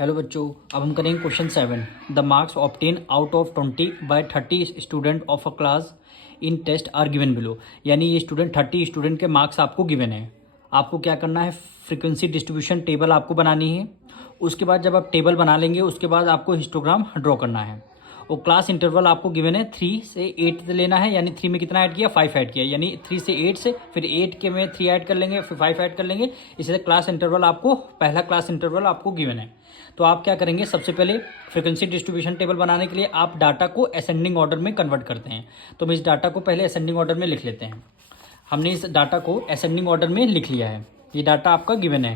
Hello बच्चों, अब हम करेंगे question 7। The marks obtain out of 20 by 30 student of a class in test are given below. यानी ये स्टूडेंट 30 स्टूडेंट के मार्क्स आपको गिवन है। आपको क्या करना है, फ्रीक्वेंसी डिस्ट्रीब्यूशन टेबल आपको बनानी है। उसके बाद जब आप टेबल बना लेंगे उसके बाद आपको हिस्टोग्राम ड्रॉ करना है। और क्लास इंटरवल आपको गिवन है 3 से 8 लेना है। यानी 3 में कितना ऐड किया, 5 ऐड किया। यानी 3 से 8 से फिर 8 के में 3 ऐड कर लेंगे, फिर 5 ऐड कर लेंगे। इसी तरह क्लास इंटरवल आपको, पहला क्लास इंटरवल आपको गिवन है। तो आप क्या करेंगे, सबसे पहले फ्रीक्वेंसी डिस्ट्रीब्यूशन टेबल बनाने के लिए आप डाटा को असेंडिंग ऑर्डर में कन्वर्ट करते हैं। तो हम इस डाटा को पहले असेंडिंग ऑर्डर में लिख लेते हैं। हमने इस डाटा को असेंडिंग ऑर्डर में लिख लिया है। ये डाटा आपका गिवन है।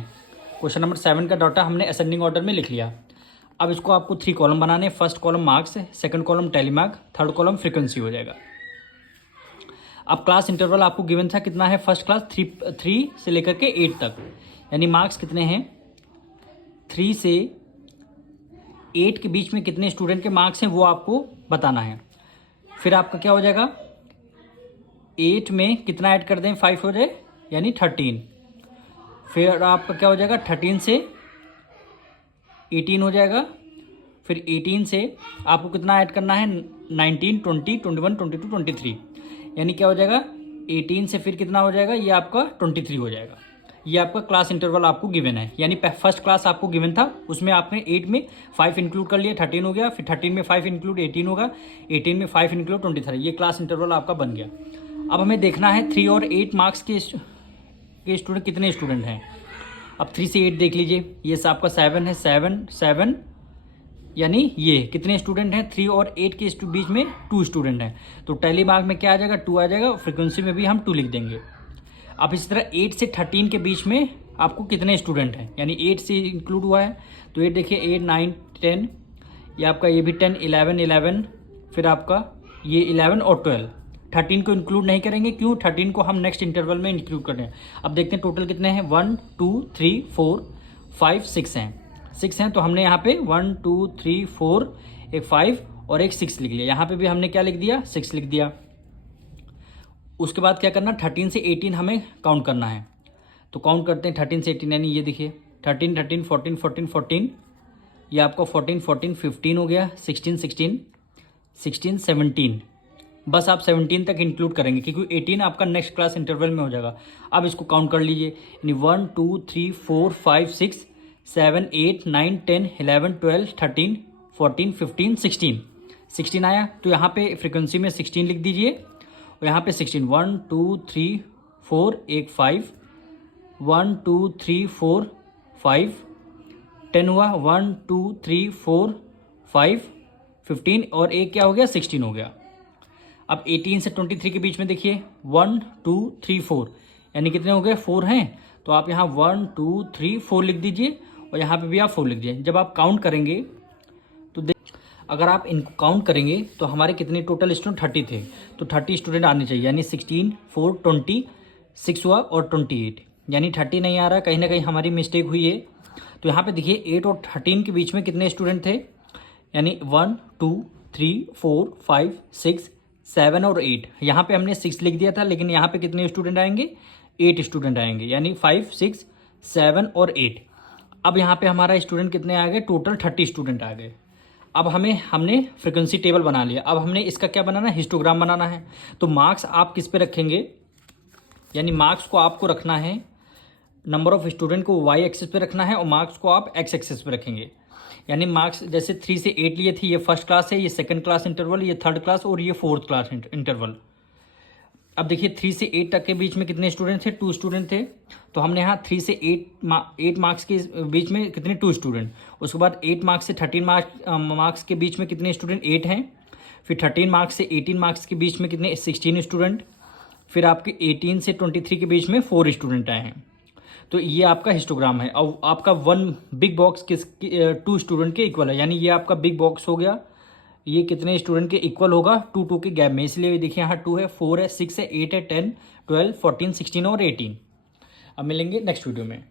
क्वेश्चन नंबर 7 का डाटा हमने असेंडिंग ऑर्डर में लिख लिया। अब इसको आपको 3 कॉलम बनाने हैं। फर्स्ट कॉलम मार्क्स है, second column tally mark, third column frequency हो जाएगा। अब क्लास इंटरवल आपको गिवन था कितना है, फर्स्ट क्लास 3 से लेकर के 8 तक। यानी मार्क्स कितने हैं, 3 से 8 के बीच में कितने स्टूडेंट के मार्क्स हैं वो आपको बताना है। फिर आपका क्या हो जाएगा, 8 में कितना ऐड कर दें, 5 हो जाए, यानी 13। फिर आपका क्या हो जाएगा, 13 से 18 हो जाएगा। फिर 18 से आपको कितना ऐड करना है, 19, 20, 21, 22, 23। यानी क्या हो जाएगा, 18 से फिर कितना हो जाएगा, ये आपका 23 हो जाएगा। ये आपका क्लास इंटरवल आपको गिवन है। यानी फर्स्ट क्लास आपको गिवन था, उसमें आपने 8 में 5 इंक्लूड कर लिया, 13 हो गया। फिर 13 में 5 इंक्लूड 18 होगा, 18 में 5 इंक्लूड 23। ये क्लास इंटरवल आपका बन गया। अब हमें देखना है 3 और 8 मार्क्स के स्टूडेंट कितने स्टूडेंट हैं। अब 3 से 8 देख लीजिए, ये आपका 7 है, 7 यानी ये कितने स्टूडेंट हैं, 3 और 8 के बीच में 2 स्टूडेंट हैं। तो टैली मार्क में क्या आ जाएगा, 2 आ जाएगा। फ्रीक्वेंसी में भी हम 2 लिख देंगे। अब इसी तरह 8 से 13 के बीच में आपको कितने स्टूडेंट हैं, यानी 8 से इंक्लूड हुआ है तो 8 देखिए, 8, 9, 10, ये आपका ये भी 10, 11, फिर आपका ये 11 और 12। 13 को इंक्लूड नहीं करेंगे, क्यों, 13 को हम नेक्स्ट इंटरवल में इंक्लूड कर रहे हैं। अब देखते हैं टोटल कितने हैं, 1, 2, 3, 4, 5, 6 हैं। 6 हैं तो हमने यहाँ पे 1, 2, 3, 4, एक 5 और एक 6 लिख लिया। यहाँ पे भी हमने क्या लिख दिया, 6 लिख दिया। उसके बाद क्या करना, 13 से 18 हमें काउंट करना है। तो काउंट करते हैं 13 से 18, यानी ये देखिए 13, 13, 14, 14, 14, ये आपका 14, 14, 15 हो गया, 16, 16, 16, 17। बस आप 17 तक इंक्लूड करेंगे क्योंकि 18 आपका नेक्स्ट क्लास इंटरवल में हो जाएगा। अब इसको काउंट कर लीजिए, यानी 1, 2, 3, 4, 5, 6, 7, 8, 9, 10, 11, 12, 13, 14, 15, 16। 16 आया तो यहाँ पे फ्रीक्वेंसी में 16 लिख दीजिए। और यहाँ पे 16, 1, 2, 3, 4, एक 5, 1, 2, 3, 4, 5, 10 हुआ, 1, 2, 3, 4, 5, 15 और एक क्या हो गया, 16 हो गया। अब 18 से 23 के बीच में देखिए 1, 2, 3, 4, यानी कितने हो गए, 4 हैं। तो आप यहाँ 1, 2, 3, 4 लिख दीजिए और यहाँ पे भी आप 4 लिख दीजिए। जब आप काउंट करेंगे तो अगर आप इनको काउंट करेंगे तो हमारे कितने टोटल स्टूडेंट 30 थे, तो 30 स्टूडेंट आने चाहिए। यानी 16, 4, 26 हुआ और 28, यानी 30 नहीं आ रहा, कहीं ना कहीं हमारी मिस्टेक हुई है। तो यहाँ पे देखिए 8 और 13 के बीच में कितने स्टूडेंट थे, यानी 1, 2, 3, 4, 5, 6, 7 और 8। यहाँ पे हमने 6 लिख दिया था, लेकिन यहाँ पे कितने स्टूडेंट आएंगे, 8 स्टूडेंट आएंगे, यानी 5, 6, 7 और 8। अब यहाँ पे हमारा स्टूडेंट कितने आ गए, टोटल 30 स्टूडेंट आ गए। अब हमने फ्रीक्वेंसी टेबल बना लिया। अब हमने इसका क्या बनाना है, हिस्टोग्राम बनाना है। तो मार्क्स आप किस पे रखेंगे, यानी मार्क्स को आपको रखना है, नंबर ऑफ स्टूडेंट को वाई एक्सिस पे रखना है और मार्क्स को आप एक्स एक्सिस पे रखेंगे। यानी मार्क्स जैसे 3 से 8 लिए थे, ये फर्स्ट क्लास है, ये सेकंड क्लास इंटरवल, ये थर्ड क्लास और ये फोर्थ क्लास इंटरवल। अब देखिए 3 से 8 तक के बीच में कितने स्टूडेंट थे, 2 स्टूडेंट थे। तो हमने यहाँ 3 से 8 मार्क्स के बीच में कितने, 2 स्टूडेंट। उसके बाद 8 मार्क्स से 13 मार्क्स के बीच में कितने स्टूडेंट, 8 हैं। फिर 13 मार्क्स से 18 मार्क्स के बीच में कितने, 16 स्टूडेंट। फिर आपके 18 से 23 के बीच में 4 स्टूडेंट आए हैं। तो ये आपका हिस्टोग्राम है। और आपका 1 बिग बॉक्स 2 स्टूडेंट के इक्वल है, यानी ये आपका बिग बॉक्स हो गया। ये कितने स्टूडेंट के इक्वल होगा, 2, 2 के गैप में। इसलिए देखिए यहाँ 2 है, 4 है, 6 है, 8 है, 10, 12, 14, 16 और 18। अब मिलेंगे नेक्स्ट वीडियो में।